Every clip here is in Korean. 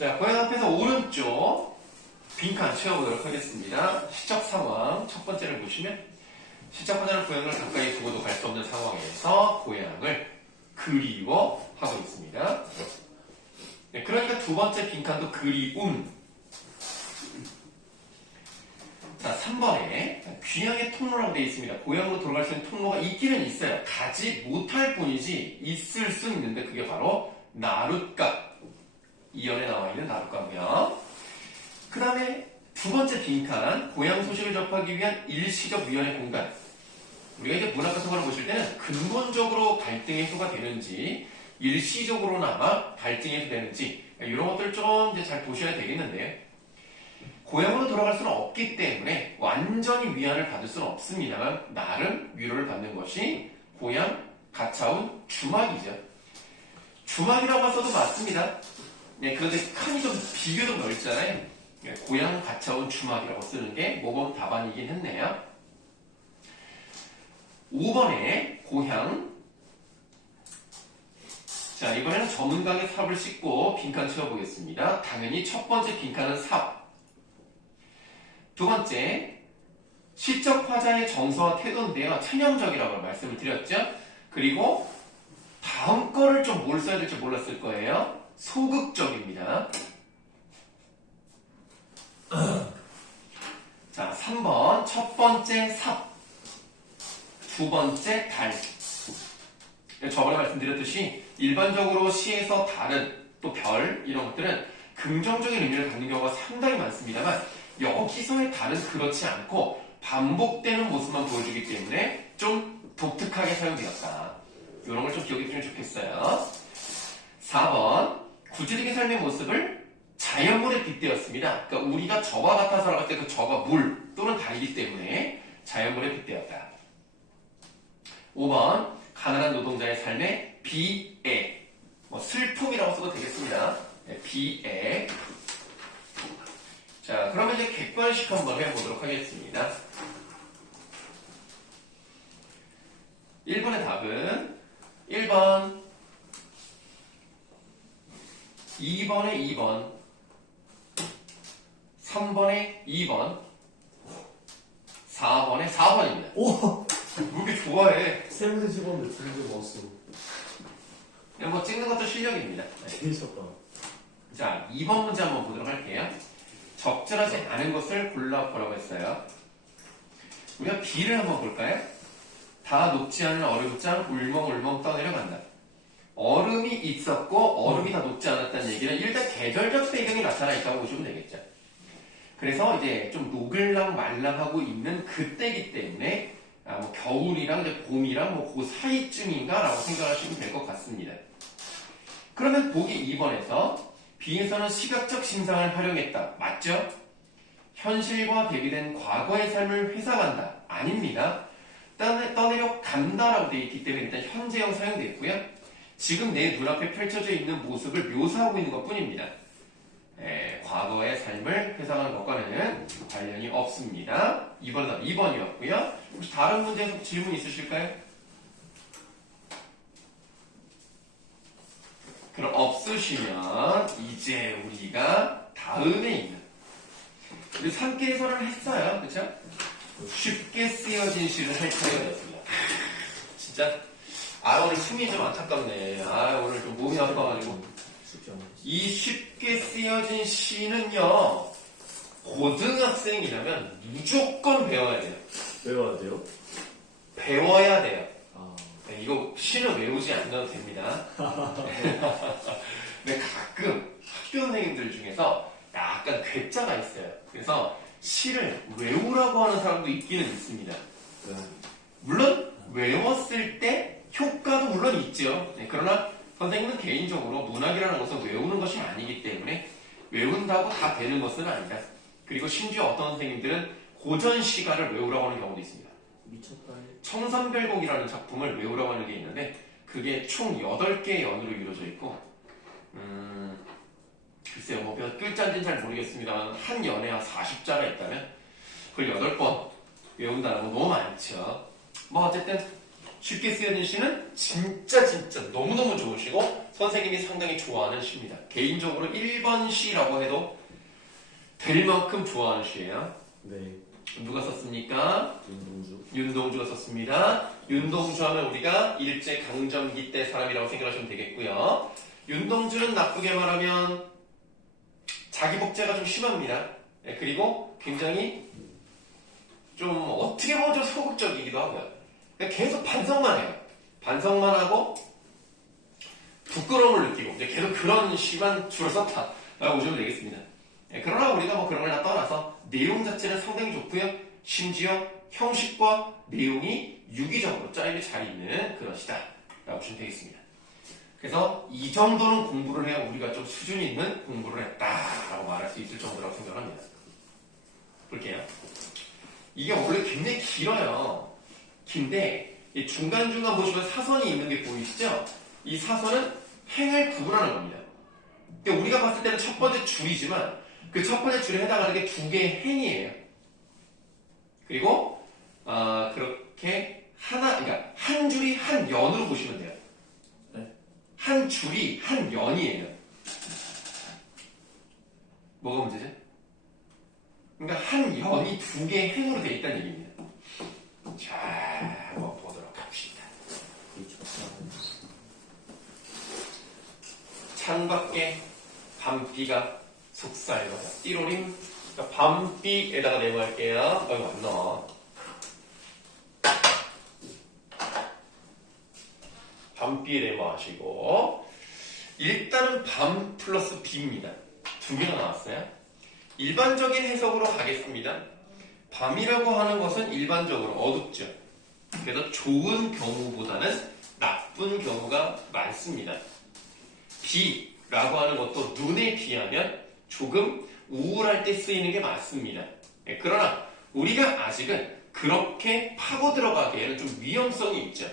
자, 고양 앞에서 오른쪽 빈칸 채워보도록 하겠습니다. 시적 상황 첫 번째를 보시면 시작하자는 고양을 가까이 두고도 갈 수 없는 상황에서 고양을 그리워하고 있습니다. 네, 그러니까 두 번째 빈칸도 그리움. 자, 3번에 귀향의 통로라고 되어 있습니다. 고향으로 돌아갈 수 있는 통로가 있기는 있어요. 가지 못할 뿐이지 있을 수 있는데 그게 바로 나룻가. 2연에 나와 있는 나룻가고요. 그 다음에 두 번째 빈칸 고향 소식을 접하기 위한 일시적 위안의 공간. 우리가 이제 문학과 서가를 보실 때는 근본적으로 갈등의 해소가 되는지 일시적으로나마 갈등이 해소되는지 이런 것들을 좀 이제 잘 보셔야 되겠는데 고향으로 돌아갈 수는 없기 때문에 완전히 위안을 받을 수는 없습니다만 나름 위로를 받는 것이 고향 가차운 주막이죠. 주막이라고 써도 맞습니다. 네, 그런데 칸이 좀 비교적 넓잖아요. 네, 고향 가차운 주막이라고 쓰는 게 모범 답안이긴 했네요. 5번에 고향. 자, 이번에는 전문가의 삽을 씻고 빈칸 채워보겠습니다. 당연히 첫 번째 빈칸은 삽. 두 번째, 시적 화자의 정서와 태도인데요. 천연적이라고 말씀을 드렸죠. 그리고 다음 거를 좀 뭘 써야 될지 몰랐을 거예요. 소극적입니다. 자, 3번 첫 번째 삽, 두 번째 달. 저번에 말씀드렸듯이 일반적으로 시에서 달은 또 별 이런 것들은 긍정적인 의미를 갖는 경우가 상당히 많습니다만 여기서의 달은 그렇지 않고 반복되는 모습만 보여주기 때문에 좀 독특하게 사용되었다. 이런 걸 좀 기억해 두시면 좋겠어요. 4번 구체적인 삶의 모습을 자연물에 빗대었습니다. 그러니까 우리가 저와 같아 살아갈 때 그 저가 물 또는 달이기 때문에 자연물에 빗대었다. 5번 가난한 노동자의 삶에 비애, 슬픔이라고 써도 되겠습니다. 네, 비애. 자, 그러면 이제 객관식 한번 해보도록 하겠습니다. 1번의 답은 1번, 2번에 2번, 3번에 2번, 4번에 4번입니다. 오! 왜 이렇게 좋아해? 세 문제 집었는데 두 문제 먹었어. 그냥 뭐 찍는 것도 실력입니다. 재밌었다. 자, 2번 문제 한번 보도록 할게요. 적절하지 않은 것을 골라보라고 했어요. 우리가 B를 한번 볼까요? 다 녹지 않은 얼음장 울멍울멍 떠내려간다. 얼음이 있었고 얼음이 다 녹지 않았다는 얘기는 일단 계절적 배경이 나타나 있다고 보시면 되겠죠. 그래서 이제 좀 녹을랑 말랑하고 있는 그때이기 때문에 뭐 겨울이랑 이제 봄이랑 뭐 그 사이쯤인가라고 생각하시면 될 것 같습니다. 그러면 보기 2번에서 B에서는 시각적 심상을 활용했다. 맞죠? 현실과 대비된 과거의 삶을 회상한다. 아닙니다. 떠내려 간다라고 되어 있기 때문에 일단 현재형 사용되었고요. 지금 내 눈앞에 펼쳐져 있는 모습을 묘사하고 있는 것 뿐입니다. 과거의 삶을 회상하는 것과는 관련이 없습니다. 2번이었고요. 혹시 다른 문제에서 질문 있으실까요? 그럼 없으시면 이제 우리가 다음에 있는 우리 3개 해설을 했어요. 그쵸? 쉽게 쓰여진 시를 할 차례가 됐습니다. 진짜 오늘 숨이 좀 안타깝네. 오늘 좀 몸이 아파가지고 이 쉽게 쓰여진 시는요 고등학생이라면 무조건 배워야 돼요. 외워야 돼요? 배워야 돼요. 네, 이거 시는 외우지 않아도 됩니다. 근데 가끔 학교 선생님들 중에서 약간 괴짜가 있어요. 그래서 시를 외우라고 하는 사람도 있기는 있습니다. 물론 외웠을 때 효과도 물론 있죠. 네, 그러나 선생님은 개인적으로 문학이라는 것은 외우는 것이 아니기 때문에 외운다고 다 되는 것은 아니다. 그리고 심지어 어떤 선생님들은 고전 시가를 외우라고 하는 경우도 있습니다. 미쳤다. 청산별곡이라는 작품을 외우라고 하는 게 있는데 그게 총 8개의 연으로 이루어져 있고 글쎄요 뭐 몇 글자인지는 잘 모르겠습니다만 한 연에 한 40자가 있다면 그걸 8번 외운다는 거 너무 많죠. 뭐 어쨌든 쉽게 쓰여진 시는 진짜 너무너무 좋은 시고 선생님이 상당히 좋아하는 시입니다. 개인적으로 1번 시라고 해도 될 만큼 좋아하는 시예요. 네. 누가 썼습니까? 윤동주. 윤동주가 썼습니다. 윤동주 하면 우리가 일제강점기 때 사람이라고 생각하시면 되겠고요. 윤동주는 나쁘게 말하면 자기 복제가 좀 심합니다. 그리고 굉장히 좀 어떻게 보면 좀 소극적이기도 하고요. 계속 반성만 해요. 반성만 하고 부끄러움을 느끼고 계속 그런 시만 주로 썼다라고 보시면 되겠습니다. 그러나 우리가 뭐 그런 걸 다 떠나서 내용 자체는 상당히 좋고요. 심지어 형식과 내용이 유기적으로 짜임이 잘 있는 그런 시다라고 보시면 되겠습니다. 그래서 이 정도는 공부를 해야 우리가 좀 수준 있는 공부를 했다라고 말할 수 있을 정도라고 생각합니다. 볼게요. 이게 원래 굉장히 길어요. 긴데 이 중간중간 보시면 사선이 있는 게 보이시죠? 이 사선은 행을 구분하는 겁니다. 그러니까 우리가 봤을 때는 첫 번째 줄이지만 그 첫 번째 줄에 해당하는 게 두 개의 행이에요. 그리고 그렇게 그러니까 한 줄이 한 연으로 보시면 돼요. 네. 한 줄이 한 연이에요. 뭐가 문제죠? 그러니까 한 연이 두 개의 행으로 되어 있다는 얘기입니다. 자, 한번 보도록 합시다. 창밖에 밤비가 속삭여요. 띠로림. 그러니까 밤비에다가 네모할게요. 여기 안 넣어. 밤비에 네모하시고 일단은 밤 플러스 비입니다. 두 개가 나왔어요. 일반적인 해석으로 가겠습니다. 밤이라고 하는 것은 일반적으로 어둡죠. 그래서 좋은 경우보다는 나쁜 경우가 많습니다. 비라고 하는 것도 눈에 비하면 조금 우울할 때 쓰이는 게 맞습니다. 그러나 우리가 아직은 그렇게 파고 들어가기에는 좀 위험성이 있죠.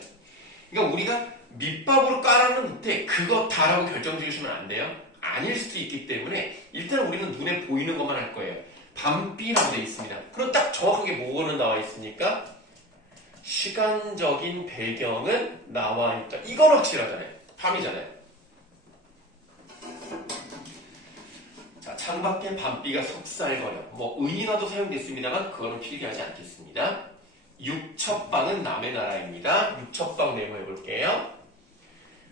그러니까 우리가 밑밥으로 깔아는 못해 그거 다라고 결정 지으시면 안 돼요. 아닐 수도 있기 때문에 일단 우리는 눈에 보이는 것만 할 거예요. 밤비라고 되어 있습니다. 그럼 딱 정확하게 뭐는 나와 있으니까 시간적인 배경은 나와 있다. 이건 확실하잖아요. 밤이잖아요. 자, 창밖에 밤비가 속살거려. 뭐 의인화도 사용됐습니다만 그거는 필기하지 않겠습니다. 육첩방은 남의 나라입니다. 육첩방 네모해 볼게요.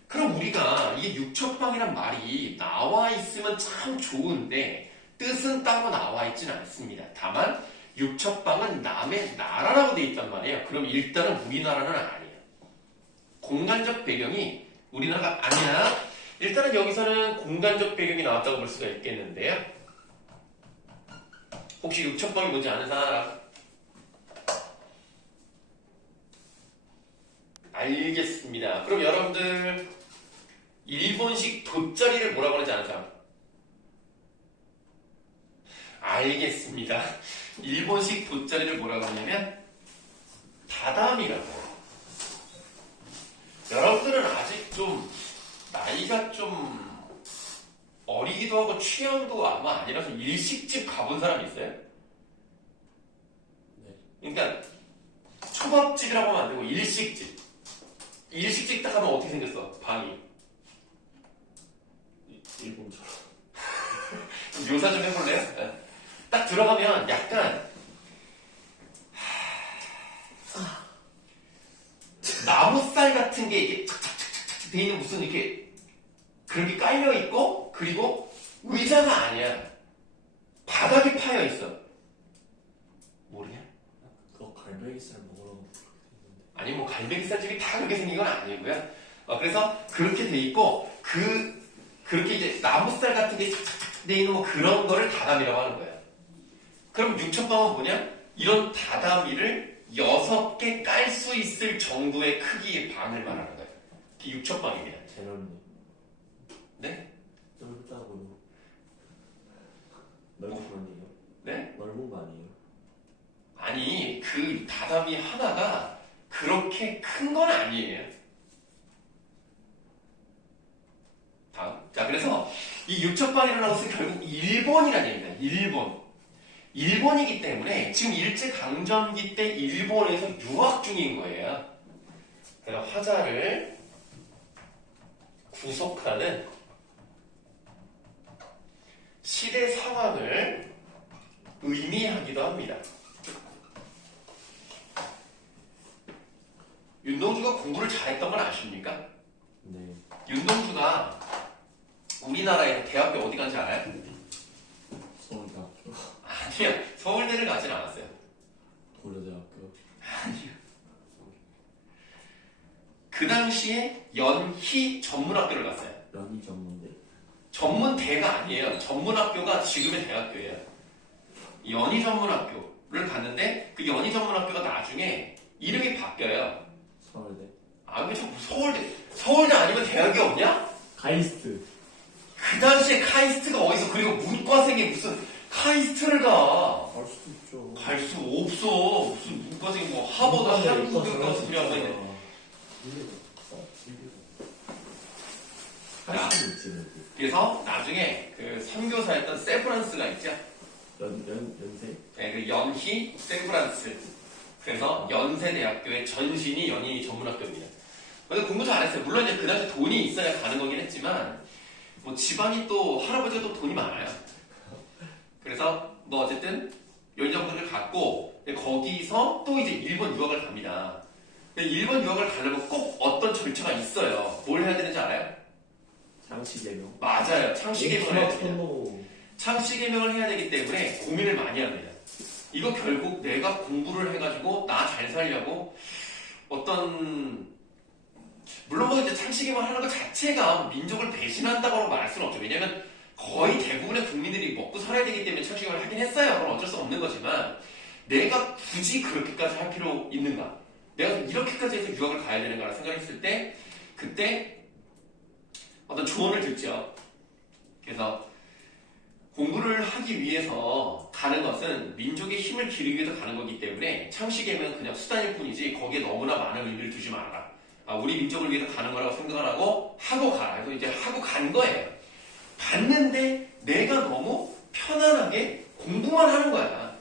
그럼 우리가 이게 육첩방이란 말이 나와 있으면 참 좋은데 뜻은 따로 나와 있지는 않습니다. 다만 육첩방은 남의 나라라고 되어 있단 말이에요. 그럼 일단은 우리나라는 아니에요. 공간적 배경이 우리나라가 아니야. 일단은 여기서는 공간적 배경이 나왔다고 볼 수가 있겠는데요. 혹시 육첩방이 뭔지 아는 사람? 알겠습니다. 그럼 여러분들 일본식 돗자리를 뭐라고 하는지 아는 사람? 알겠습니다. 일본식 돗자리를 뭐라고 하냐면 다다미라고 해요. 여러분들은 아직 좀 나이가 좀 어리기도 하고 취향도 아마 아니라서 일식집 가본 사람이 있어요? 네. 그러니까 초밥집이라고 하면 안 되고 일식집. 일식집 딱 하면 어떻게 생겼어? 방이. 일본처럼. 묘사 좀 해볼래요? 딱 들어가면 약간 나무살 같은 게 이렇게 착착착착 돼 있는 무슨 이렇게 그런 게 깔려 있고 그리고 의자가 아니야. 바닥에 파여 있어. 모르냐? 그거 갈매기살 먹으라고 그렇게 돼 있는데. 아니 뭐 갈매기살집이 다 그렇게 생긴 건 아니고요. 그래서 그렇게 돼 있고 그렇게 이제 나무살 같은 게 착착착 돼 있는 뭐 그런 거를 다다미라고 하는 거예요. 그럼 육첩방은 뭐냐? 이런 다다미를 6개 깔 수 있을 정도의 크기의 방을 말하는 거예요. 그게 육첩방입니다. 재널님. 네? 넓다고요. 넓은 거 아니에요? 네? 넓은 거 아니에요? 아니 그 다다미 하나가 그렇게 큰 건 아니에요. 다음. 자 그래서 이 육첩방이라는 것은 결국 일본이라는 얘기입니다. 일본이기 때문에 지금 일제강점기 때 일본에서 유학 중인 거예요. 화자를 구속하는 시대 상황을 의미하기도 합니다. 윤동주가 공부를 잘했던 건 아십니까? 네. 윤동주가 우리나라에 대학교 어디 간지 알아요? 서울대학교. 아니야. 서울대를 가진 않았어요. 고려대학교. 아니요. 그 당시에 연희 전문학교를 갔어요. 연희 전문대. 전문대가 아니에요. 전문학교가 지금의 대학교예요. 연희 전문학교를 갔는데 그 연희 전문학교가 나중에 이름이 바뀌어요. 서울대. 아, 왜 자꾸 서울대 아니면 대학이 없냐? 카이스트. 그 당시에 카이스트가 어디서, 그리고 문과생이 무슨 카이스트를 가. 갈 수도 있죠. 갈 수 없어. 무슨 문과생이 뭐 하버드 한국대 가서 소리 하고 있네. 카이스트 있지. 여기. 그래서 나중에 그 선교사였던 세브란스가 있죠. 연세? 네, 그 연희 세브란스. 그래서 연세대학교의 전신이 연희 전문학교입니다. 그래서 공부 잘했어요. 물론 이제 그 당시 돈이 있어야 가는 거긴 했지만, 뭐 집안이 또, 할아버지가 또 돈이 많아요. 그래서 뭐 어쨌든 연희전문을 갔고, 거기서 또 이제 일본 유학을 갑니다. 일본 유학을 가려면 꼭 어떤 절차가 있어요. 뭘 해야 되는지 알아요? 장시개명. 맞아요. 창씨개명을 해야 됩니다. 천로. 창씨개명을 해야 되기 때문에 고민을 많이 합니다. 이거 결국 내가 공부를 해가지고 나 잘 살려고 어떤, 물론 뭐 이제 창씨개명 하는 것 자체가 민족을 배신한다고 말할 수는 없죠. 왜냐면 거의 대부분의 국민들이 먹고 살아야 되기 때문에 창씨개명을 하긴 했어요. 그럼 어쩔 수 없는 거지만 내가 굳이 그렇게까지 할 필요 있는가? 내가 이렇게까지 해서 유학을 가야 되는가라는 생각을 했을 때 그때 어떤 조언을 듣죠. 그래서 공부를 하기 위해서 가는 것은 민족의 힘을 기르기 위해서 가는 거기 때문에 창씨개명은 그냥 수단일 뿐이지 거기에 너무나 많은 의미를 두지 말아라. 우리 민족을 위해서 가는 거라고 생각을 하고 가라. 그래서 이제 하고 간 거예요. 갔는데 내가 너무 편안하게 공부만 하는 거야.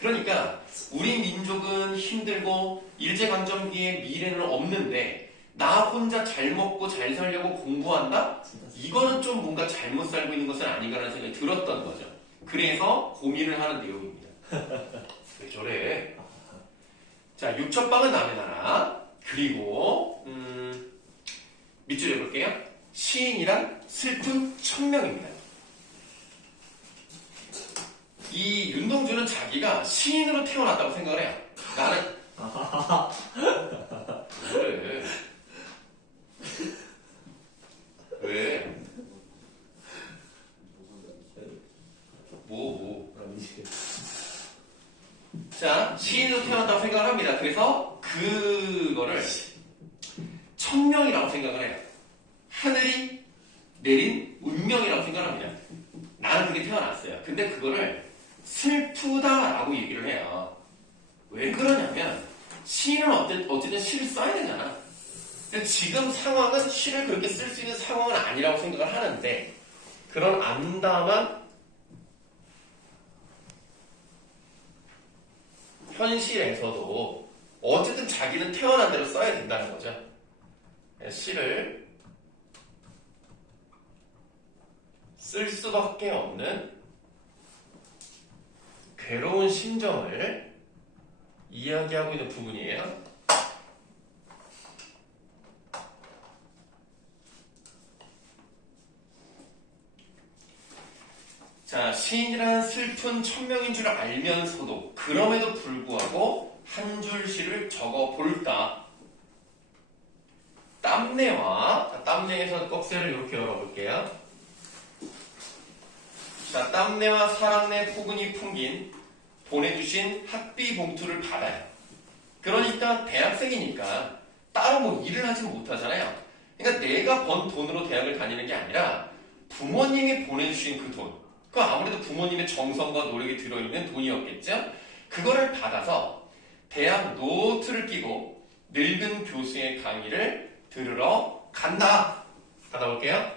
그러니까 우리 민족은 힘들고 일제강점기에 미래는 없는데 나 혼자 잘 먹고 잘 살려고 공부한다? 이거는 좀 뭔가 잘못 살고 있는 것은 아닌가라는 생각이 들었던 거죠. 그래서 고민을 하는 내용입니다. 왜 저래? 자, 육첩방은 남의 나라. 그리고 밑줄 해볼게요. 시인이란 슬픈 천명입니다. 이 윤동주는 자기가 시인으로 태어났다고 생각을 해요. 나는 그래. 왜? 뭐. 자, 시인으로 태어났다고 생각을 합니다. 그래서 그거를 천명이라고 생각을 해요. 하늘이 내린 운명이라고 생각을 합니다. 나는 그게 태어났어요. 근데 그거를 슬프다라고 얘기를 해요. 왜 그러냐면 시는 어쨌든 시를 써야 되잖아. 근데 지금 상황은 시를 그렇게 쓸 수 있는 상황은 아니라고 생각을 하는데 그런 암담한 현실에서도 어쨌든 자기는 태어난 대로 써야 된다는 거죠. 시를 쓸 수밖에 없는 괴로운 심정을 이야기하고 있는 부분이에요. 자, 시인이란 슬픈 천명인 줄 알면서도 그럼에도 불구하고 한 줄 시를 적어볼까? 땀내와, 땀내에서 꺽쇠를 이렇게 열어볼게요. 자, 땀내와 사랑내 포근히 풍긴 보내주신 학비 봉투를 받아요. 그러니까 대학생이니까 따로 뭐 일을 하지 못하잖아요. 그러니까 내가 번 돈으로 대학을 다니는 게 아니라 부모님이 보내주신 그 돈, 그 아무래도 부모님의 정성과 노력이 들어있는 돈이었겠죠? 그거를 받아서 대학 노트를 끼고 늙은 교수의 강의를 들으러 간다. 받아볼게요.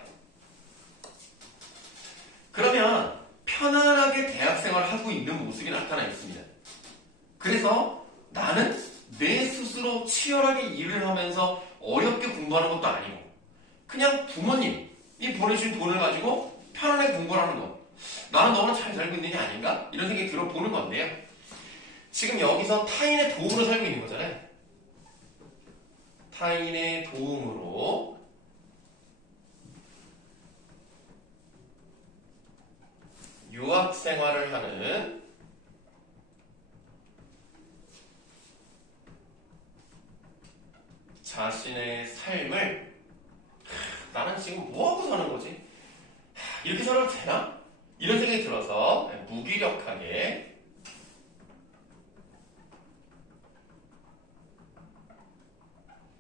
그러면 편안하게 대학생활을 하고 있는 모습이 나타나 있습니다. 그래서 나는 내 스스로 치열하게 일을 하면서 어렵게 공부하는 것도 아니고 그냥 부모님이 보내주신 돈을 가지고 편안하게 공부를 하는 것. 나는 너무나 잘 살고 있는 게 아닌가? 이런 생각이 들어보는 건데요. 지금 여기서 타인의 도움으로 살고 있는 거잖아요. 타인의 도움으로 유학 생활을 하는 자신의 삶을 나는 지금 뭐하고 사는 거지? 이렇게 살아도 되나? 이런 생각이 들어서 무기력하게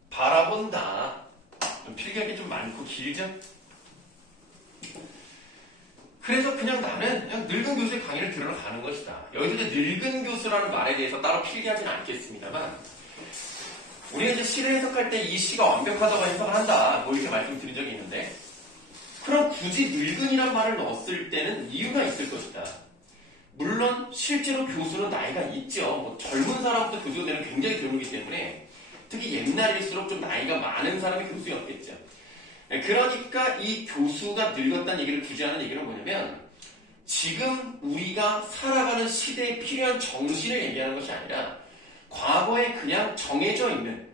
바라본다. 좀 필기하기 좀 많고 길죠? 그래서 그냥 나는 그냥 늙은 교수의 강의를 들으러 가는 것이다. 여기서 이제 늙은 교수라는 말에 대해서 따로 필기하지는 않겠습니다만 우리가 이제 시를 해석할 때 이 시가 완벽하다고 해석을 한다. 뭐 이렇게 말씀드린 적이 있는데 그럼 굳이 늙은이란 말을 넣었을 때는 이유가 있을 것이다. 물론 실제로 교수는 나이가 있죠. 뭐 젊은 사람부터 교수가 되는 굉장히 드물기 때문에 특히 옛날일수록 좀 나이가 많은 사람이 교수였겠죠. 그러니까 이 교수가 늙었다는 얘기를 굳이 하는 얘기는 뭐냐면 지금 우리가 살아가는 시대에 필요한 정신을 얘기하는 것이 아니라 과거에 그냥 정해져 있는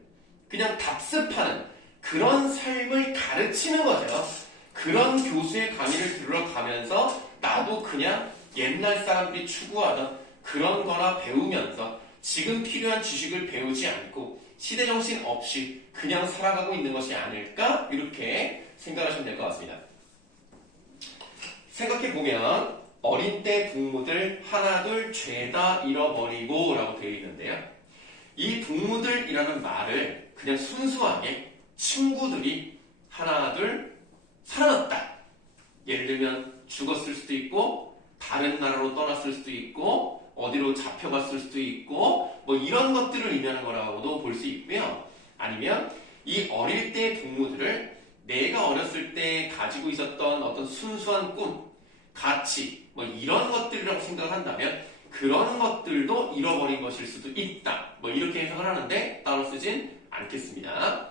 그냥 답습하는 그런 삶을 가르치는 거죠. 그런 교수의 강의를 들으러 가면서 나도 그냥 옛날 사람들이 추구하던 그런 거나 배우면서 지금 필요한 지식을 배우지 않고 시대정신 없이 그냥 살아가고 있는 것이 아닐까? 이렇게 생각하시면 될 것 같습니다. 생각해보면 어린 때 동무들 하나둘 죄다 잃어버리고 라고 되어 있는데요. 이 동무들이라는 말을 그냥 순수하게 친구들이 하나둘 살아났다. 예를 들면 죽었을 수도 있고 다른 나라로 떠났을 수도 있고 어디로 잡혀갔을 수도 있고 뭐 이런 것들을 의미하는 거라고도 볼 수 있고요. 아니면 이 어릴 때 동무들을 내가 어렸을 때 가지고 있었던 어떤 순수한 꿈, 가치 뭐 이런 것들이라고 생각을 한다면 그런 것들도 잃어버린 것일 수도 있다. 뭐 이렇게 해석을 하는데 따로 쓰진 않겠습니다.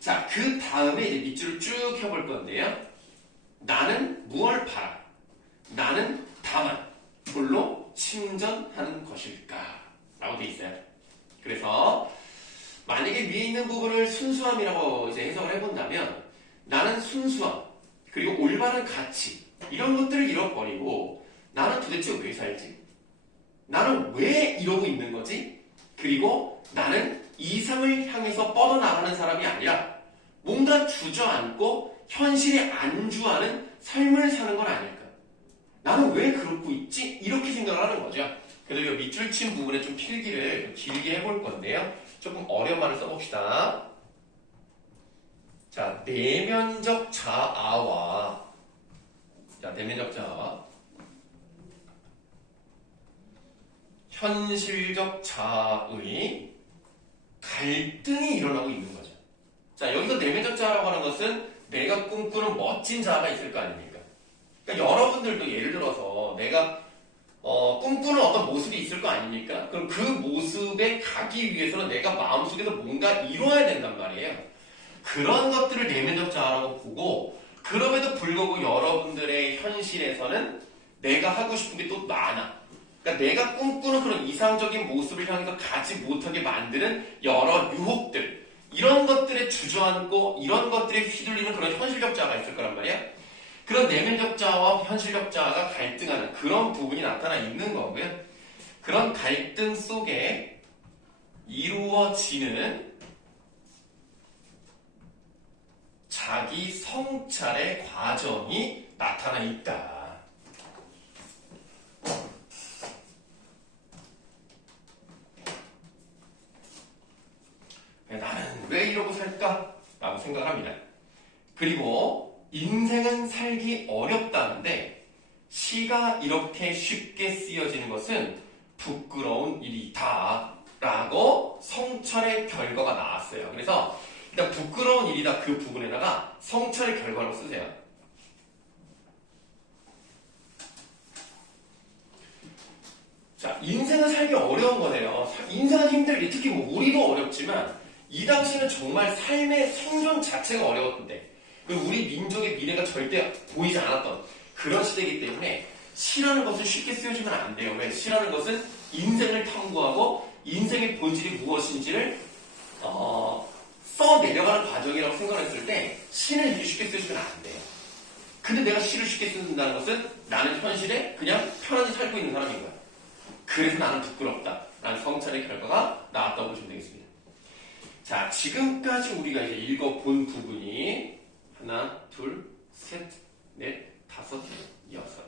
자, 그 다음에 이제 밑줄을 쭉 펴볼 건데요. 나는 무얼 바라? 나는 다만 홀로 침전하는 것일까? 라고 돼 있어요. 그래서 만약에 위에 있는 부분을 순수함이라고 이제 해석을 해본다면 나는 순수함 그리고 올바른 가치 이런 것들을 잃어버리고 나는 도대체 왜 살지? 나는 왜 이러고 있는 거지? 그리고 나는 이상을 향해서 뻗어나가는 사람이 아니라 뭔가 주저앉고 현실에 안주하는 삶을 사는 건 아닐까? 나는 왜 그러고 있지? 이렇게 생각을 하는 거죠. 그래서 이 밑줄 친 부분에 좀 필기를 길게 해볼 건데요. 조금 어려운 말을 써봅시다. 자, 내면적 자아와 내면적 자아 현실적 자아의 갈등이 일어나고 있는 거죠. 자, 여기서 내면적 자아라고 하는 것은 내가 꿈꾸는 멋진 자아가 있을 거 아닙니까? 그러니까 여러분들도 예를 들어서 내가 꿈꾸는 어떤 모습이 있을 거 아닙니까? 그럼 그 모습에 가기 위해서는 내가 마음속에서 뭔가 이루어야 된단 말이에요. 그런 것들을 내면적 자아라고 보고 그럼에도 불구하고 여러분들의 현실에서는 내가 하고 싶은 게 또 많아. 그러니까 내가 꿈꾸는 그런 이상적인 모습을 향해서 가지 못하게 만드는 여러 유혹들 이런 것들에 주저앉고 이런 것들에 휘둘리는 그런 현실적 자아가 있을 거란 말이야. 그런 내면적 자아와 현실적 자아가 갈등하는 그런 부분이 나타나 있는 거고요. 그런 갈등 속에 이루어지는 자기 성찰의 과정이 나타나 있다. 나는 왜 이러고 살까? 라고 생각합니다. 그리고 인생은 살기 어렵다는데 시가 이렇게 쉽게 쓰여지는 것은 부끄러운 일이다 라고 성찰의 결과가 나왔어요. 그래서 일단 부끄러운 일이다 그 부분에다가 성찰의 결과로 쓰세요. 자, 인생은 살기 어려운 거네요. 인생은 힘들게, 특히 뭐 우리도 어렵지만 이 당시는 정말 삶의 생존 자체가 어려웠는데, 그리고 우리 민족의 미래가 절대 보이지 않았던 그런 시대이기 때문에 시라는 것은 쉽게 쓰여지면 안 돼요. 왜? 시라는 것은 인생을 탐구하고 인생의 본질이 무엇인지를 써내려가는 과정이라고 생각했을 때 시는 이렇게 쉽게 쓰여지면 안 돼요. 근데 내가 시를 쉽게 쓴다는 것은 나는 현실에 그냥 편안히 살고 있는 사람인 거야. 그래서 나는 부끄럽다 라는 성찰의 결과가 나왔다고 보시면 되겠습니다. 자, 지금까지 우리가 이제 읽어본 부분이 하나, 둘, 셋, 넷, 다섯, 여섯.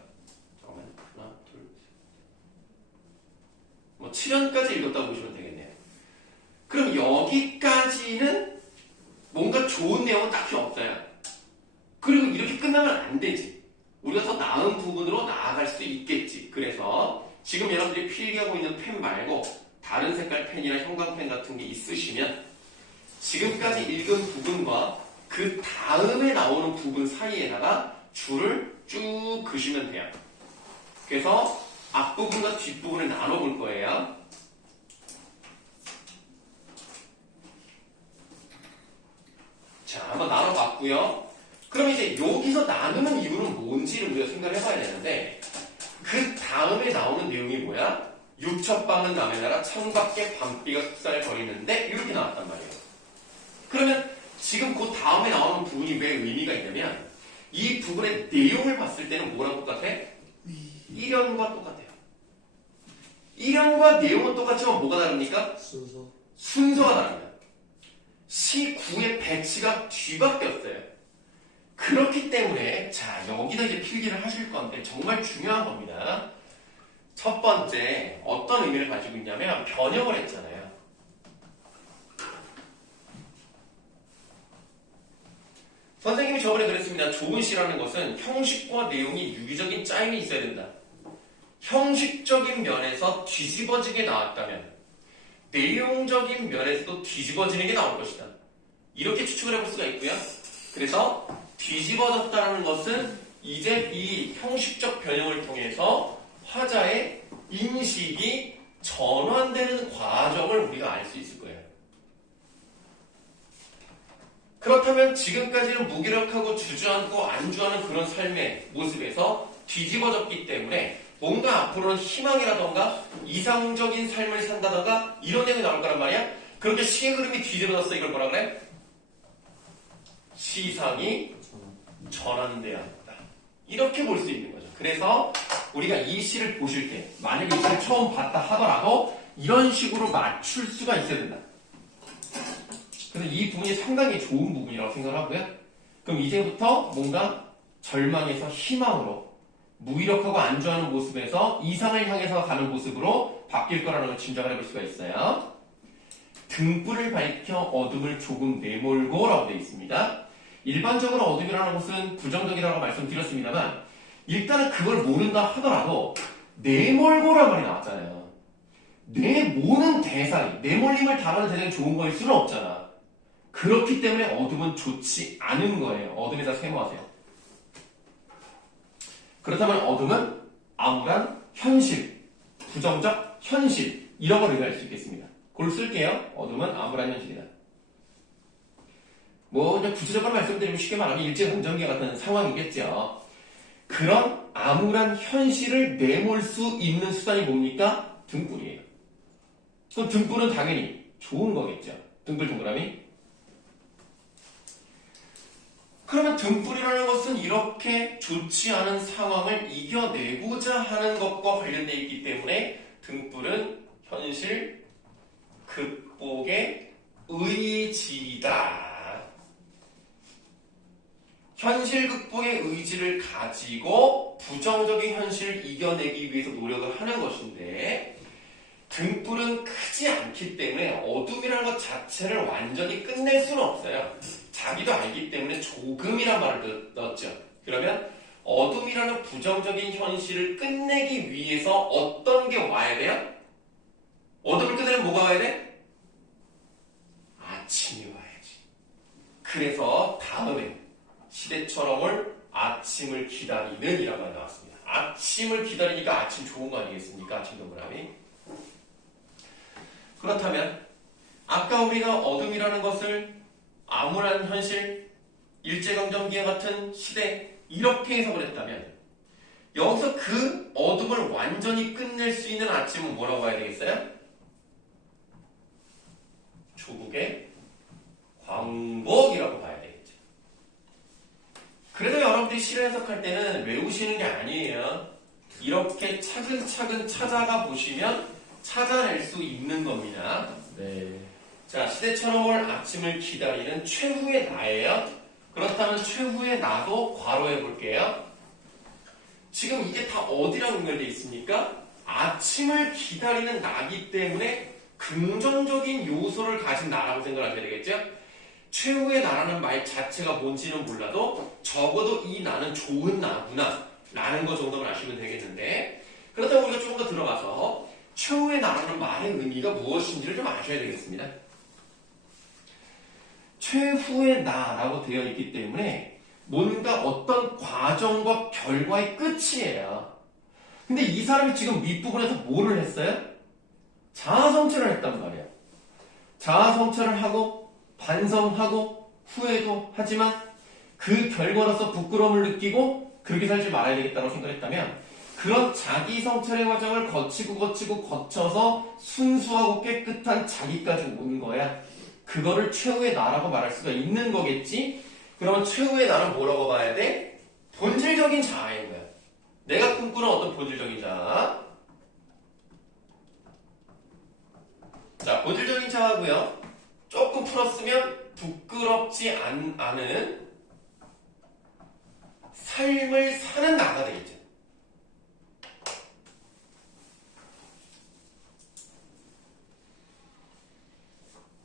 잠깐만요. 하나, 둘, 셋. 뭐 7연까지 읽었다고 보시면 되겠네요. 그럼 여기까지는 뭔가 좋은 내용은 딱히 없어요. 그리고 이렇게 끝나면 안 되지. 우리가 더 나은 부분으로 나아갈 수 있겠지. 그래서 지금 여러분들이 필기하고 있는 펜 말고 다른 색깔 펜이나 형광펜 같은 게 있으시면 지금까지 읽은 부분과 그 다음에 나오는 부분 사이에다가 줄을 쭉 그시면 돼요. 그래서 앞부분과 뒷부분을 나눠볼 거예요. 자, 한번 나눠봤고요. 그럼 이제 여기서 나누는 이유는 뭔지를 우리가 생각을 해봐야 되는데, 그 다음에 나오는 내용이 뭐야? 육첩방은 남의 나라 창밖에 밤비가 속살 거리는데 이렇게 나왔단 말이에요. 그러면 지금 그 다음에 나오는 부분이 왜 의미가 있냐면 이 부분의 내용을 봤을 때는 뭐랑 똑같아? 1연과 똑같아요. 1연과 내용은 똑같지만 뭐가 다릅니까? 순서가 다릅니다. 시 9의 배치가 뒤바뀌었어요. 그렇기 때문에 자, 여기다 이제 필기를 하실 건데 정말 중요한 겁니다. 첫 번째 어떤 의미를 가지고 있냐면 변형을 했잖아요. 선생님이 저번에 그랬습니다. 좋은 시라는 것은 형식과 내용이 유기적인 짜임이 있어야 된다. 형식적인 면에서 뒤집어지게 나왔다면 내용적인 면에서도 뒤집어지는 게 나올 것이다. 이렇게 추측을 해볼 수가 있고요. 그래서 뒤집어졌다는 것은 이제 이 형식적 변형을 통해서 화자의 인식이 전환되는 과정을 우리가 알 수 있을 거예요. 그렇다면 지금까지는 무기력하고 주저앉고 안주하는 그런 삶의 모습에서 뒤집어졌기 때문에 뭔가 앞으로는 희망이라던가 이상적인 삶을 산다던가 이런 내용이 나올 거란 말이야. 그렇게 시의 흐름이 뒤집어졌어. 이걸 뭐라 그래? 시상이 전환되었다. 이렇게 볼 수 있는 거죠. 그래서 우리가 이 시를 보실 때 만약에 이 시를 처음 봤다 하더라도 이런 식으로 맞출 수가 있어야 된다. 그래서 이 부분이 상당히 좋은 부분이라고 생각하고요. 그럼 이제부터 뭔가 절망에서 희망으로 무기력하고 안주하는 모습에서 이상을 향해서 가는 모습으로 바뀔 거라는 걸 짐작을 해볼 수가 있어요. 등불을 밝혀 어둠을 조금 내몰고 라고 되어 있습니다. 일반적으로 어둠이라는 것은 부정적이라고 말씀드렸습니다만 일단은 그걸 모른다 하더라도 내몰고라는 말이 나왔잖아요. 내모는 대상이, 내몰림을 다루는 대상이 좋은 거일 수는 없잖아. 그렇기 때문에 어둠은 좋지 않은 거예요. 어둠에다 세모하세요. 그렇다면 어둠은 암울한 현실, 부정적 현실 이런 걸 의미할 수 있겠습니다. 그걸 쓸게요. 어둠은 암울한 현실이다. 뭐 이제 구체적으로 말씀드리면 쉽게 말하면 일제강점기 같은 상황이겠죠. 그런 암울한 현실을 내몰 수 있는 수단이 뭡니까? 등불이에요. 그럼 등불은 당연히 좋은 거겠죠. 등불 동그라미. 그러면 등불이라는 것은 이렇게 좋지 않은 상황을 이겨내고자 하는 것과 관련되어 있기 때문에 등불은 현실 극복의 의지다. 현실 극복의 의지를 가지고 부정적인 현실을 이겨내기 위해서 노력을 하는 것인데 등불은 크지 않기 때문에 어둠이라는 것 자체를 완전히 끝낼 수는 없어요. 자기도 알기 때문에 조금이란 말을 넣었죠. 그러면 어둠이라는 부정적인 현실을 끝내기 위해서 어떤 게 와야 돼요? 어둠을 끝내려면 뭐가 와야 돼? 아침이 와야지. 그래서 다음에 시대처럼을 아침을 기다리는 이라고 나왔습니다. 아침을 기다리니까 아침 좋은 거 아니겠습니까? 아침 동그라미. 그렇다면 아까 우리가 어둠이라는 것을 암울한 현실, 일제강점기와 같은 시대 이렇게 해석을 했다면 여기서 그 어둠을 완전히 끝낼 수 있는 아침은 뭐라고 봐야 되겠어요? 조국의 광복이라고 봐야 되겠죠. 그래서 여러분들이 시를 해석할 때는 외우시는 게 아니에요. 이렇게 차근차근 찾아가 보시면 찾아낼 수 있는 겁니다. 네. 자, 시대처럼 올 아침을 기다리는 최후의 나예요. 그렇다면 최후의 나도 괄호해 볼게요. 지금 이게 다 어디랑 연결되어 있습니까? 아침을 기다리는 나기 때문에 긍정적인 요소를 가진 나라고 생각하셔야 되겠죠? 최후의 나라는 말 자체가 뭔지는 몰라도 적어도 이 나는 좋은 나구나 라는 거 정도만 아시면 되겠는데, 그렇다면 우리가 조금 더 들어가서 최후의 나라는 말의 의미가 무엇인지를 좀 아셔야 되겠습니다. 최후의 나라고 되어 있기 때문에 뭔가 어떤 과정과 결과의 끝이에요. 근데 이 사람이 지금 윗부분에서 뭐를 했어요? 자아성찰을 했단 말이에요. 자아성찰을 하고 반성하고 후회도 하지만 그 결과로서 부끄러움을 느끼고 그렇게 살지 말아야 되겠다고 생각했다면 그런 자기성찰의 과정을 거쳐서 순수하고 깨끗한 자기까지 온 거야. 그거를 최후의 나라고 말할 수가 있는 거겠지? 그러면 최후의 나는 뭐라고 봐야 돼? 본질적인 자아인 거야. 내가 꿈꾸는 어떤 본질적인 자아. 자, 본질적인 자아고요. 조금 풀었으면 부끄럽지 않은 삶을 사는 나가 되겠죠.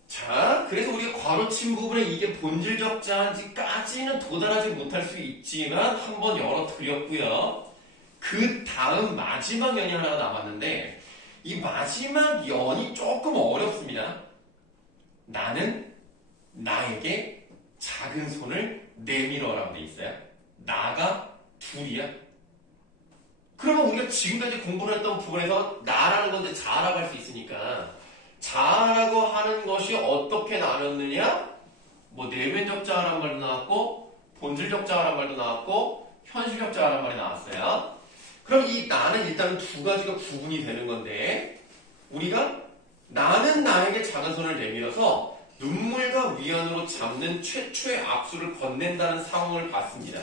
자, 그래서 우리가 괄호친 부분에 이게 본질적 자아인지까지는 도달하지 못할 수 있지만 한번 열어드렸고요. 그 다음 마지막 연이 하나가 남았는데 이 마지막 연이 조금 어렵습니다. 나는 나에게 작은 손을 내밀어라고 돼 있어요. 나가 둘이야. 그러면 우리가 지금까지 공부를 했던 부분에서 나라는 건데 자아라고 할 수 있으니까 자아라고 하는 것이 어떻게 나눴느냐? 뭐 내면적 자아란 말도 나왔고 본질적 자아란 말도 나왔고 현실적 자아란 말이 나왔어요. 그럼 이 나는 일단 두 가지가 구분이 되는 건데 우리가 나는 나에게 작은 손을 내밀어서 눈물과 위안으로 잡는 최초의 악수를 건넨다는 상황을 봤습니다.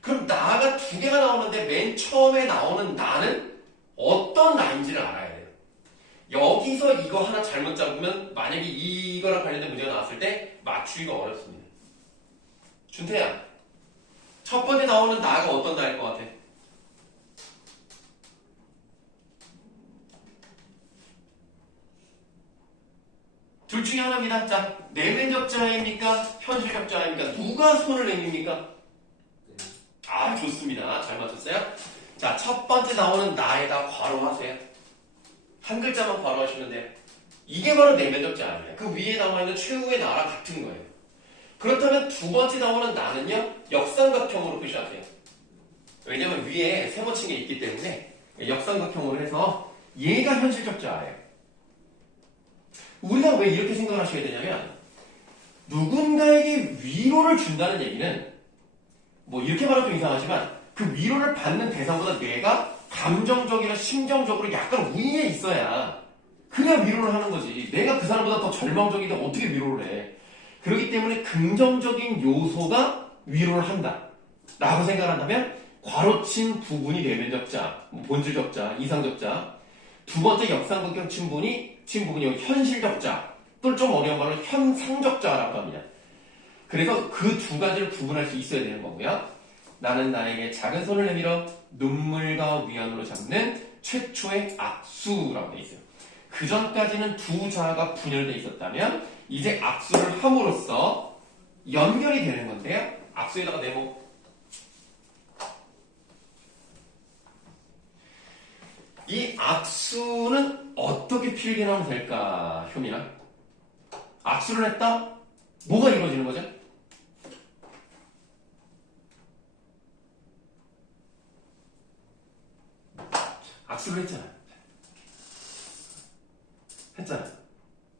그럼 나가 두 개가 나오는데 맨 처음에 나오는 나는 어떤 나인지를 알아야 돼요. 여기서 이거 하나 잘못 잡으면 만약에 이거랑 관련된 문제가 나왔을 때 맞추기가 어렵습니다. 준태야, 첫 번째 나오는 나가 어떤 나일 것 같아? 둘 중에 하나입니다. 자, 내면적 자아입니까? 현실적 자아입니까? 누가 손을 내밉니까? 아, 좋습니다. 잘 맞췄어요? 자, 첫 번째 나오는 나에다 괄호하세요. 한 글자만 괄호하시면 돼요. 이게 바로 내면적 자아입니다. 그 위에 나와 있는 최후의 나랑 같은 거예요. 그렇다면 두 번째 나오는 나는요, 역삼각형으로 표시하세요. 왜냐면 위에 세모친 게 있기 때문에 역삼각형으로 해서 얘가 현실적 자아예요. 우리가 왜 이렇게 생각을 하셔야 되냐면 누군가에게 위로를 준다는 얘기는 뭐 이렇게 말하면 좀 이상하지만 그 위로를 받는 대상보다 내가 감정적이나 심정적으로 약간 위에 있어야 그래야 위로를 하는 거지. 내가 그 사람보다 더 절망적인데 어떻게 위로를 해. 그렇기 때문에 긍정적인 요소가 위로를 한다 라고 생각한다면 괄호친 부분이 내면적 자아, 본질적 자아, 이상적 자아. 두 번째 역삼각형 친 부분이 현실적 자아, 또는 좀 어려운 말로 현상적 자아라고 합니다. 그래서 그 두 가지를 구분할 수 있어야 되는 거고요. 나는 나에게 작은 손을 내밀어 눈물과 위안으로 잡는 최초의 악수라고 돼 있어요. 그 전까지는 두 자아가 분열되어 있었다면 이제 악수를 함으로써 연결이 되는 건데요. 악수에다가 네모. 이 악수는 어떻게 필기하면 될까, 효민아? 악수를 했다? 뭐가 이루어지는 거죠?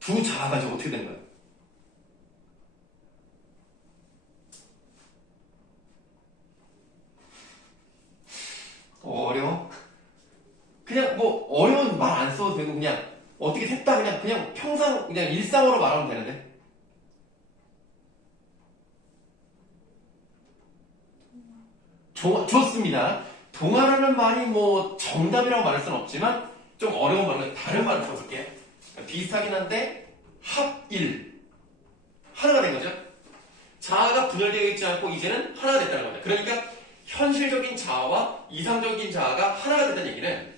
두 자아가 이제 어떻게 된 거야? 어려워? 그냥 뭐 어려운 말 안 써도 되고 그냥 어떻게 됐다 그냥 평상 그냥 일상으로 말하면 되는데. 좋습니다. 동화라는 말이 뭐 정답이라고 말할 수는 없지만 좀 어려운 말로 다른 말을 써볼게요. 비슷하긴 한데 합일 하나가 된 거죠. 자아가 분열되어 있지 않고 이제는 하나가 됐다는 겁니다. 그러니까 현실적인 자아와 이상적인 자아가 하나가 됐다는 얘기는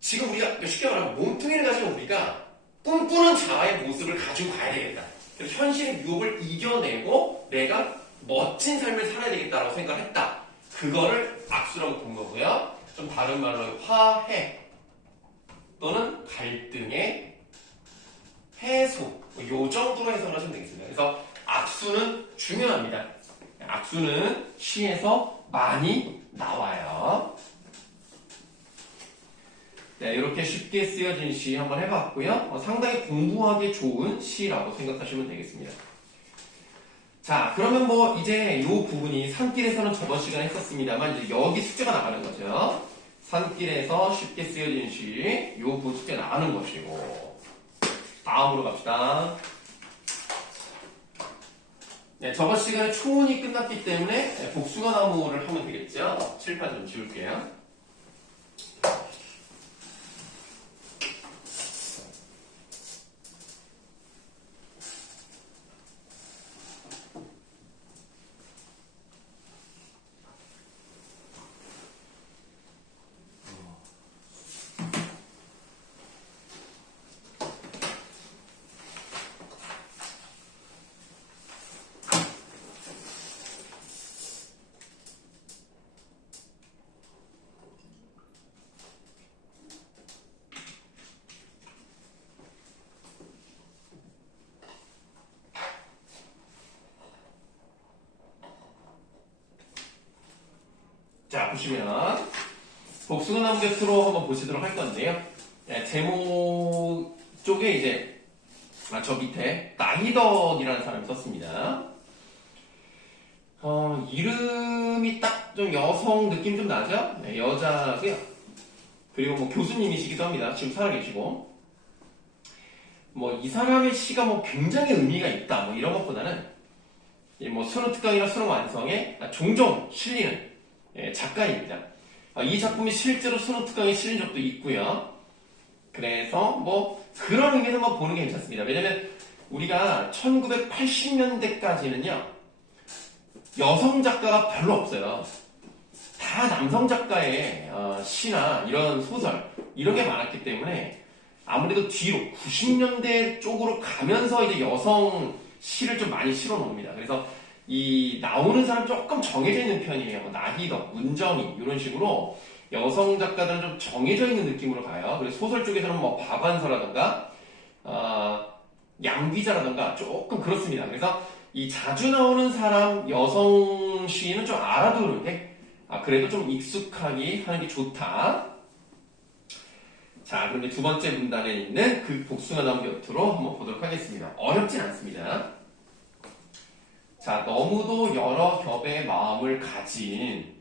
지금 우리가 쉽게 말하면 몸뚱이를 가지고 우리가 꿈꾸는 자아의 모습을 가지고 가야 되겠다. 그래서 현실의 유혹을 이겨내고 내가 멋진 삶을 살아야 되겠다라고 생각을 했다. 그거를 악수라고 본 거고요. 좀 다른 말로 화해 또는 갈등의 해소 요 정도로 해석을 하시면 되겠습니다. 그래서 악수는 중요합니다. 악수는 시에서 많이 나와요. 네, 이렇게 쉽게 쓰여진 시 한번 해봤고요. 상당히 공부하기 좋은 시라고 생각하시면 되겠습니다. 자, 그러면 뭐 이제 이 부분이 산길에서는 저번 시간에 했었습니다만 이제 여기 숙제가 나가는 거죠. 산길에서 쉽게 쓰여진 시, 이 부분 숙제 나가는 것이고 다음으로 갑시다. 네, 저번 시간에 초원이 끝났기 때문에 복숭아 나무를 하면 되겠죠. 칠판 좀 지울게요. 자, 보시면 복숭아 나무 곁으로 한번 보시도록 할 건데요. 네, 제목 쪽에 이제 저 밑에 나희덕이라는 사람이 썼습니다. 이름이 딱 좀 여성 느낌 좀 나죠? 네, 여자고요. 그리고 뭐 교수님이시기도 합니다. 지금 살아계시고 뭐 이 사람의 시가 뭐 굉장히 의미가 있다 뭐 이런 것보다는 뭐 수능특강이나 수능 완성에 종종 실리는 작가입니다. 이 작품이 실제로 수능특강에 실린 적도 있고요. 그래서 뭐 그런 의미에서 한번 보는 게 괜찮습니다. 왜냐면 우리가 1980년대까지는요 여성 작가가 별로 없어요. 다 남성 작가의 시나 이런 소설 이런 게 많았기 때문에 아무래도 뒤로 90년대 쪽으로 가면서 이제 여성 시를 좀 많이 실어 놓습니다. 그래서 이 나오는 사람 조금 정해져 있는 편이에요. 뭐 나희덕, 문정희 이런 식으로 여성 작가들은 좀 정해져 있는 느낌으로 가요. 그래서 소설 쪽에서는 뭐 박완서라든가 양귀자라든가 조금 그렇습니다. 그래서 이 자주 나오는 사람 여성 시인은 좀 알아두는 게 그래도 좀 익숙하게 하는 게 좋다. 자, 그럼 이제 두 번째 문단에 있는 그 복숭아 나무 곁으로 한번 보도록 하겠습니다. 어렵진 않습니다. 자, 너무도 여러 겹의 마음을 가진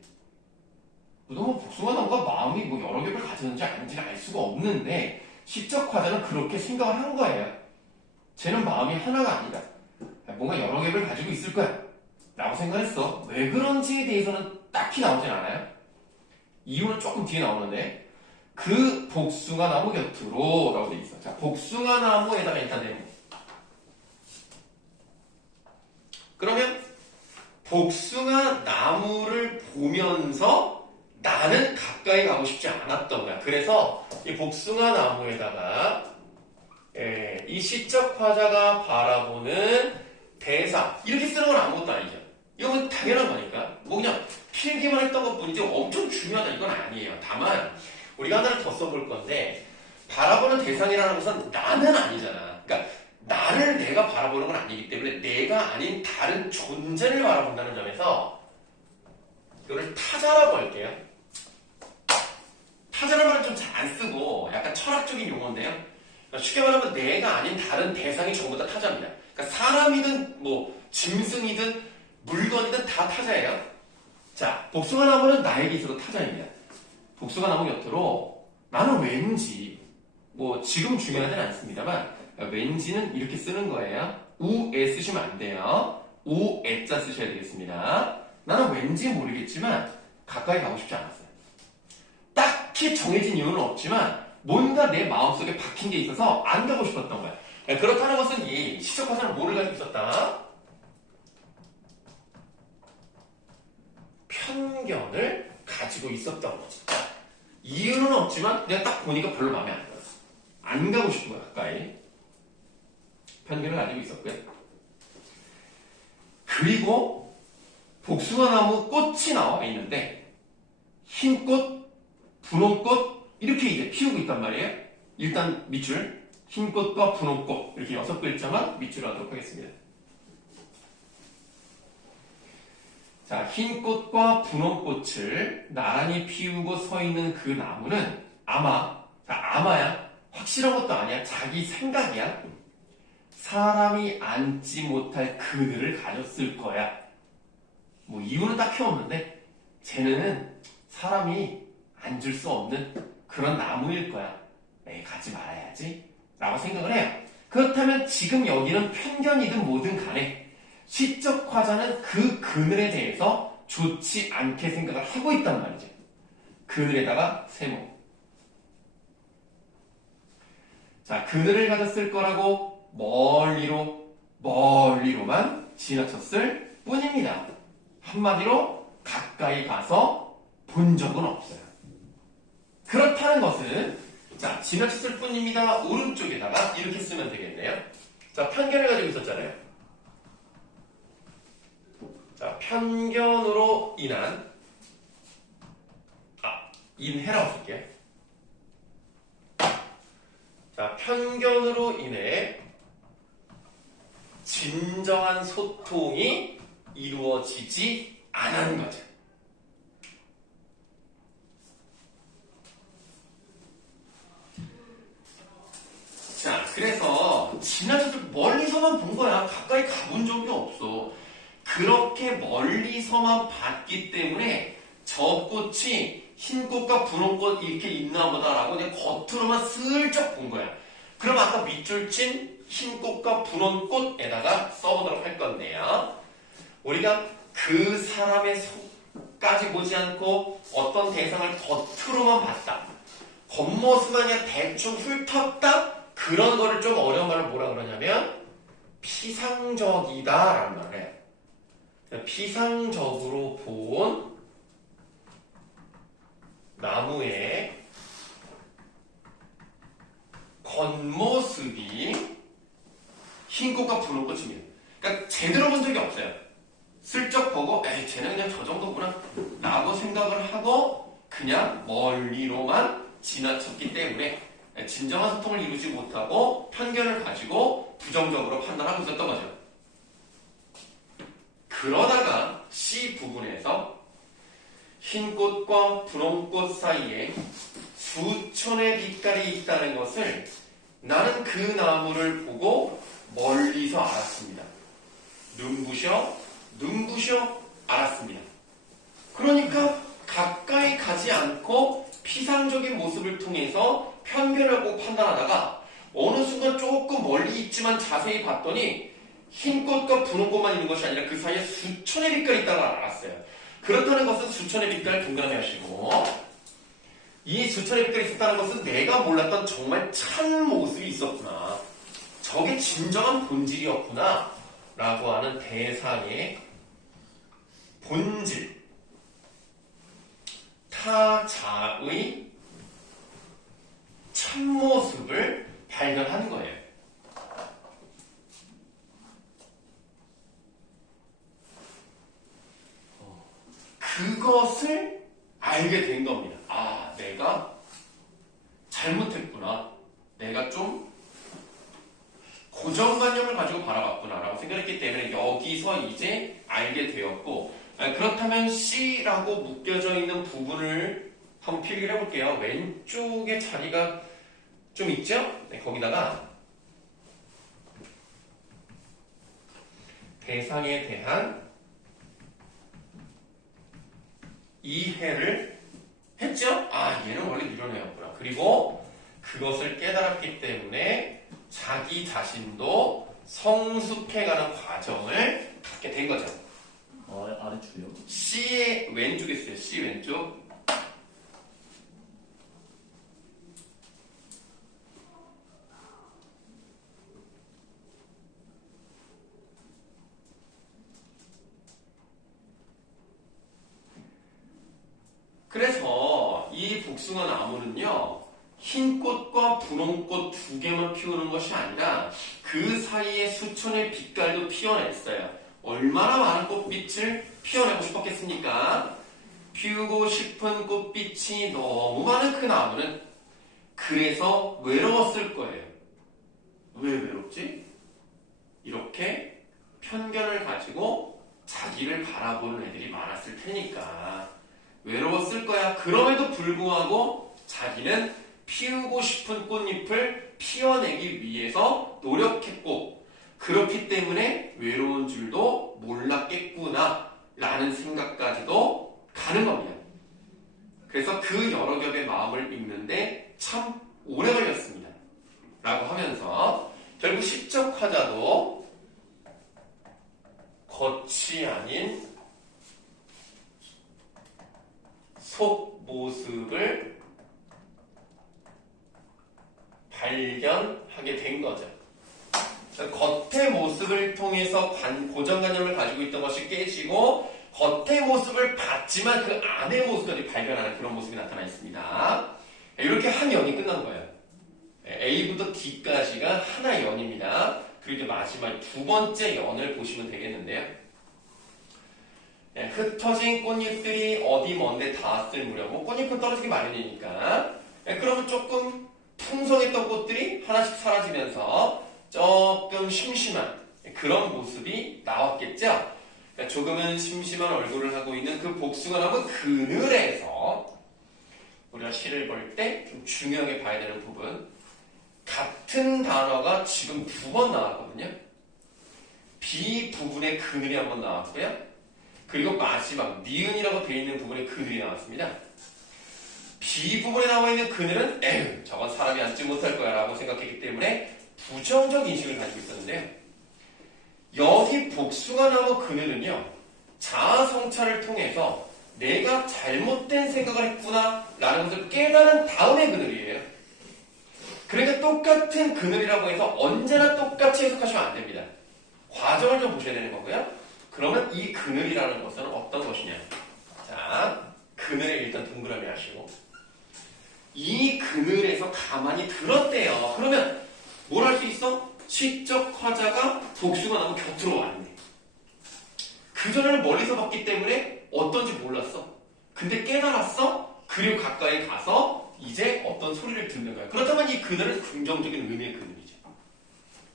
뭐 복숭아 나무가 마음이 뭐 여러 겹을 가지는지 아닌지는 알 수가 없는데 시적화자는 그렇게 생각을 한 거예요. 쟤는 마음이 하나가 아니다. 뭔가 여러 겹을 가지고 있을 거야 라고 생각했어. 왜 그런지에 대해서는 딱히 나오진 않아요. 이유는 조금 뒤에 나오는데 그 복숭아 나무 곁으로 라고 돼 있어. 자, 복숭아 나무에다가 일단 내는 그러면 복숭아 나무를 보면서 나는 가까이 가고 싶지 않았던 거야. 그래서 이 복숭아 나무에다가 이 시적 화자가 바라보는 대사 이렇게 쓰는 건 아무것도 아니죠. 이건 당연한 거니까 뭐 그냥 필기만 했던 것뿐이지 엄청 중요하다 이건 아니에요. 다만 우리가 하나를 더 써볼 건데 바라보는 대상이라는 것은 나는 아니잖아. 그러니까 나를 내가 바라보는 건 아니기 때문에 내가 아닌 다른 존재를 바라본다는 점에서 이거를 타자라고 할게요. 타자라는 말은 좀 잘 안 쓰고 약간 철학적인 용어인데요. 쉽게 말하면 내가 아닌 다른 대상이 전부 다 타자입니다. 그러니까 사람이든 뭐 짐승이든 물건이든 다 타자예요. 자, 복숭아나무는 나에게 있어도 타자입니다. 복숭아나무 곁으로 나는 왠지 뭐 지금 중요하진 않습니다만 왠지는 이렇게 쓰는 거예요. 우에 쓰시면 안 돼요. 우에자 쓰셔야 되겠습니다. 나는 왠지 모르겠지만 가까이 가고 싶지 않았어요. 딱히 정해진 이유는 없지만 뭔가 내 마음속에 박힌 게 있어서 안 가고 싶었던 거야. 그렇다는 것은 이 시적 화자는 뭐를 가지고 있었다? 편견을 가지고 있었던 거지. 이유는 없지만 그냥 딱 보니까 별로 마음에 안 들어. 안 가고 싶은 거야, 가까이. 편견을 가지고 있었고요. 그리고 복숭아나무 꽃이 나와 있는데 흰 꽃, 분홍꽃 이렇게 이제 피우고 있단 말이에요. 일단 밑줄, 흰 꽃과 분홍꽃 이렇게 6글자만 밑줄로 하도록 하겠습니다. 자, 흰 꽃과 분홍꽃을 나란히 피우고 서 있는 그 나무는 아마야. 확실한 것도 아니야. 자기 생각이야. 사람이 앉지 못할 그늘을 가졌을 거야. 뭐 이유는 딱히 없는데 쟤네는 사람이 앉을 수 없는 그런 나무일 거야. 에이, 가지 말아야지 라고 생각을 해요. 그렇다면 지금 여기는 편견이든 뭐든 간에 시적 화자는 그 그늘에 대해서 좋지 않게 생각을 하고 있단 말이죠. 그늘에다가 세모. 자, 그늘을 가졌을 거라고 멀리로만 지나쳤을 뿐입니다. 한마디로 가까이 가서 본 적은 없어요. 그렇다는 것은 자, 지나쳤을 뿐입니다. 오른쪽에다가 이렇게 쓰면 되겠네요. 자, 편견을 가지고 있었잖아요. 자, 편견으로 인한 인해라고 쓸게요. 자, 편견으로 인해 진정한 소통이 이루어지지 않은 거죠. 자, 그래서 지나쳐서 멀리서만 본 거야. 가까이 가본 적이 없어. 그렇게 멀리서만 봤기 때문에 저 꽃이 흰 꽃과 분홍 꽃 이렇게 있나 보다라고 그냥 겉으로만 슬쩍 본 거야. 그럼 아까 밑줄 친 흰 꽃과 분홍 꽃에다가 써보도록 할 건데요. 우리가 그 사람의 속까지 보지 않고 어떤 대상을 겉으로만 봤다. 겉모습만 그냥 대충 훑었다? 그런 거를 좀 어려운 말로 뭐라 그러냐면 피상적이다 라는 말을 해요. 피상적으로 본 나무의 겉모습이 흰 꽃과 분홍 꽃입니다. 그러니까 제대로 본 적이 없어요. 슬쩍 보고 에이 쟤는 그냥 저 정도구나 라고 생각을 하고 그냥 멀리로만 지나쳤기 때문에 진정한 소통을 이루지 못하고 편견을 가지고 부정적으로 판단하고 있었던 거죠. 그러다가 C 부분에서 흰 꽃과 분홍 꽃 사이에 수천의 빛깔이 있다는 것을 나는 그 나무를 보고 멀리서 알았습니다. 눈부셔 알았습니다. 그러니까 가까이 가지 않고 피상적인 모습을 통해서 편견을 하고 판단하다가 어느 순간 조금 멀리 있지만 자세히 봤더니 흰 꽃과 분홍 꽃만 있는 것이 아니라 그 사이에 수천의 빛깔이 있다는 걸 알았어요. 그렇다는 것은 수천의 빛깔 동그라미 하시고 이 수천의 빛깔이 있었다는 것은 내가 몰랐던 정말 참 모습이 있었구나. 저게 진정한 본질이었구나 라고 하는 대상의 본질, 타자의 참모습을 발견하는 거예요. 그것을 알게 된 겁니다. 아, 내가 잘못했구나. 내가 좀 고정관념을 가지고 바라봤구나 라고 생각했기 때문에 여기서 이제 알게 되었고, 그렇다면 C라고 묶여져 있는 부분을 한번 필기를 해볼게요. 왼쪽에 자리가 좀 있죠? 네, 거기다가 대상에 대한 이해를 했죠? 아, 얘는 원래 이런 애였구나. 그리고 그것을 깨달았기 때문에 자기 자신도 성숙해가는 과정을 갖게 된 거죠. 아래줄요? C의 왼쪽에 있어요. C 왼쪽. 그래서 이 복숭아 나무는요, 흰 꽃과 분홍 꽃 두 개만 피우는 것이 아니라 그 사이에 수천의 빛깔도 피어냈어요. 얼마나 많은 꽃빛을 피워내고 싶었겠습니까? 피우고 싶은 꽃빛이 너무 많은 그 나무는 그래서 외로웠을 거예요. 왜 외롭지? 이렇게 편견을 가지고 자기를 바라보는 애들이 많았을 테니까 외로웠을 거야. 그럼에도 불구하고 자기는 피우고 싶은 꽃잎을 피워내기 위해서 노력했고, 그렇기 때문에 외로운 줄도 몰랐겠구나 라는 생각까지도 가는 겁니다. 그래서 그 여러 겹의 마음을 읽는데 참 오래 걸렸습니다. 라고 하면서 결국 시적 화자도 겉이 아닌 속 모습을 발견하게 된 거죠. 겉의 모습을 통해서 고정관념을 가지고 있던 것이 깨지고 겉의 모습을 봤지만 그 안의 모습을 발견하는 그런 모습이 나타나 있습니다. 이렇게 한 연이 끝난 거예요. A부터 D까지가 하나의 연입니다. 그리고 이제 마지막 두 번째 연을 보시면 되겠는데요. 흩어진 꽃잎들이 어디 먼데 닿았을 무렵, 꽃잎은 떨어지기 마련이니까, 그러면 조금 풍성했던 꽃들이 하나씩 사라지면서 조금 심심한 그런 모습이 나왔겠죠. 조금은 심심한 얼굴을 하고 있는 그 복숭아나무 그늘에서 우리가 시를 볼 때 좀 중요하게 봐야 되는 부분, 같은 단어가 지금 두 번 나왔거든요. B 부분의 그늘이 한 번 나왔고요. 그리고 마지막 니은이라고 되어 있는 부분에 그늘이 나왔습니다. B 부분에 나와 있는 그늘은 에휴, 저건 사람이 앉지 못할 거야 라고 생각했기 때문에 부정적 인식을 가지고 있었는데요. 여기 복숭아나무 그늘은요, 자아 성찰을 통해서 내가 잘못된 생각을 했구나 라는 것을 깨달은 다음의 그늘이에요. 그러니까 똑같은 그늘이라고 해서 언제나 똑같이 해석하시면 안 됩니다. 과정을 좀 보셔야 되는 거고요. 그러면 이 그늘이라는 것은 어떤 것이냐? 자, 그늘에 일단 동그라미 하시고, 이 그늘에서 가만히 들었대요. 그러면 뭘 할 수 있어? 시적 화자가 복숭아나무 곁으로 왔네. 그전에는 멀리서 봤기 때문에 어떤지 몰랐어. 근데 깨달았어. 그리고 가까이 가서 이제 어떤 소리를 듣는 거야. 그렇다면 이 그늘은 긍정적인 의미의 그늘이죠.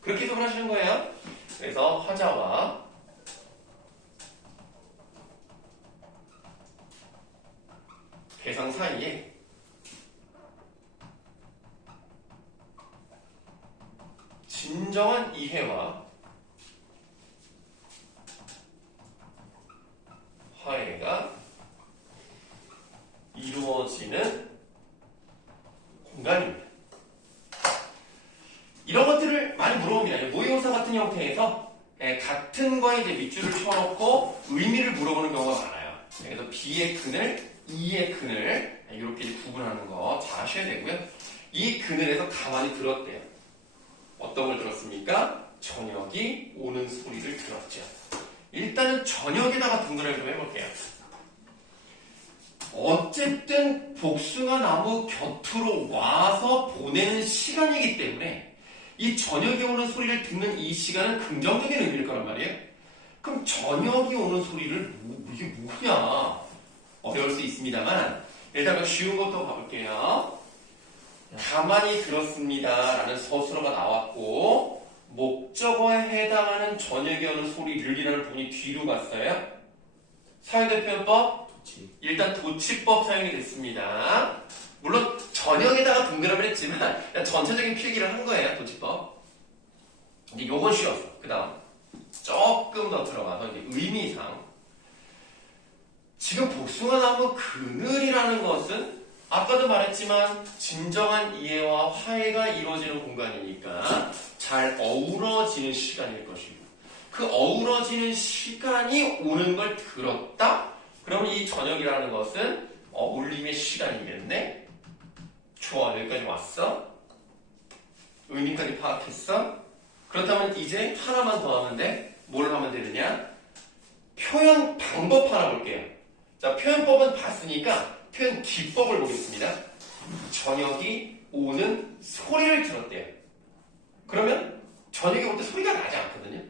그렇게 해석을 하시는 거예요. 그래서 화자와 대상 사이에 진정한 이해와 화해가 이루어지는 공간입니다. 이런 것들을 많이 물어봅니다. 모의고사 같은 형태에서 같은 거에 이제 밑줄을 쳐놓고 의미를 물어보는 경우가 많아요. 그래서 B의 그늘, E의 그늘 이렇게 이제 구분하는 거 잘 하셔야 되고요. 이 그늘에서 가만히 들었대요. 어떤 걸 들었습니까? 저녁이 오는 소리를 들었죠. 일단은 저녁에다가 동그라미 좀 해볼게요. 어쨌든 복숭아 나무 곁으로 와서 보내는 시간이기 때문에 이 저녁이 오는 소리를 듣는 이 시간은 긍정적인 의미일 거란 말이에요. 그럼 저녁이 오는 소리를 이게 뭐냐? 어려울 수 있습니다만 일단 쉬운 것도 봐볼게요. 가만히 들었습니다 라는 서술어가 나왔고 목적어에 해당하는 저녁에 오는 소리를이라는 부분이 뒤로 갔어요. 사회대표현법 일단 도치법 사용이 됐습니다. 물론 저녁에다가 동그라미를 했지만 그냥 전체적인 필기를 한 거예요. 도치법. 이제 요건 쉬웠어. 그 다음 조금 더 들어가서 이제 의미상 지금 복숭아나무 그늘이라는 것은 아까도 말했지만 진정한 이해와 화해가 이루어지는 공간이니까 잘 어우러지는 시간일 것이고 그 어우러지는 시간이 오는 걸 들었다? 그러면 이 저녁이라는 것은 어울림의 시간이겠네? 좋아, 여기까지 왔어? 의미까지 파악했어? 그렇다면 이제 하나만 더 하면 돼? 뭘 하면 되느냐? 표현 방법 하나 볼게요. 자, 표현법은 봤으니까 표현 기법을 보겠습니다. 저녁이 오는 소리를 들었대요. 그러면 저녁이 올 때 소리가 나지 않거든요.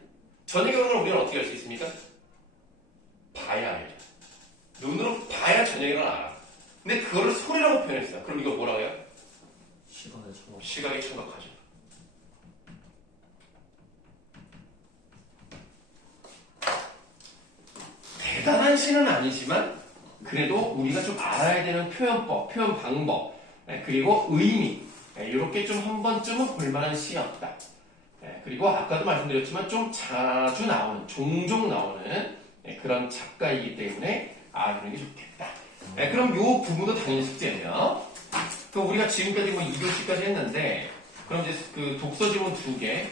저녁이 오는 걸 우리는 어떻게 할 수 있습니까? 봐야 알죠. 눈으로 봐야 저녁이라는 알아. 근데 그거를 소리라고 표현했어요. 그럼 이거 뭐라고 해요? 시간의 청각. 시각이 청각하죠. 대단한 시는 아니지만 그래도 우리가 좀 알아야 되는 표현법, 표현 방법, 그리고 의미 이렇게 좀 한 번쯤은 볼만한 시였다. 그리고 아까도 말씀드렸지만 좀 자주 나오는, 종종 나오는 그런 작가이기 때문에 알아두는 게 좋겠다. 그럼 이 부분도 당연히 숙제예요. 그럼 우리가 지금까지 뭐 2교시까지 했는데 그럼 이제 그 독서 지문 2개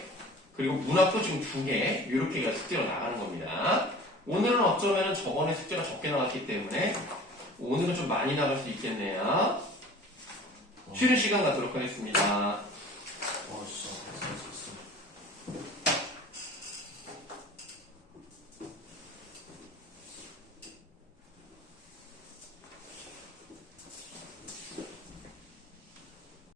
그리고 문학도 지금 2개 이렇게가 숙제로 나가는 겁니다. 오늘은 어쩌면 저번에 숙제가 적게 나왔기 때문에 오늘은 좀 많이 나갈 수 있겠네요. 쉬는 시간 갖도록 하겠습니다.